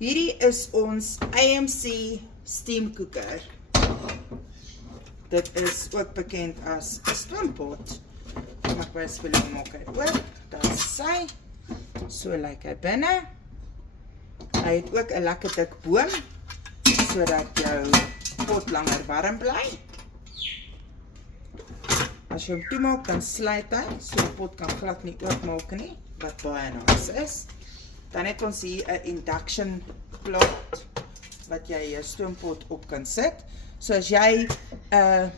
Hierdie is ons AMC steamkoeker. Dit is ook bekend as 'n stoompot. Maar ek wys vir julle maak hy oop. Daar is sy. So lyk hy binne. Hy het ook 'n lekker dik boom, sodat jou pot langer warm bly. As jy hom toemaak, dan sluit hy, so die pot kan glad nie oopmaak nie, wat baie nice is. Dan het ons hier 'n induction plate, wat jy jou stoompot op kan sit. So as jy 'n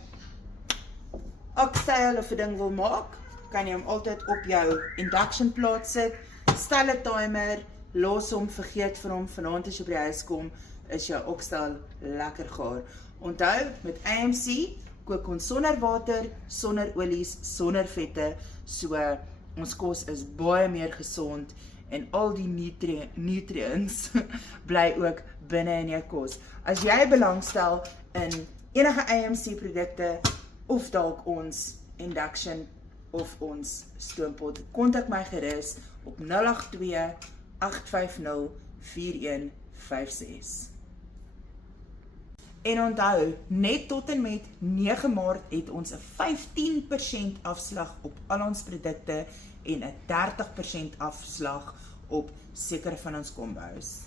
oxtail of 'n ding wil maak, kan jy hom altyd op jou induction plate sit, stel 'n timer, los hom, vergeet van hom, vanaand as jy by die huis kom, is jou oxtail lekker gaar. Onthou, met AMC, kook ons sonder water, sonder olies, sonder vette, so ons kos is baie meer gesond en al die nutrients bly ook binne in jou kos. As jy belangstel in enige AMC produkte of dalk ons induction of ons stoompot, kontak my gerus op 082 850 4156. En onthou, net tot en met 9 Maart het ons 'n 15% afslag op al ons produkte en 'n 30% afslag op sekere van ons kombos.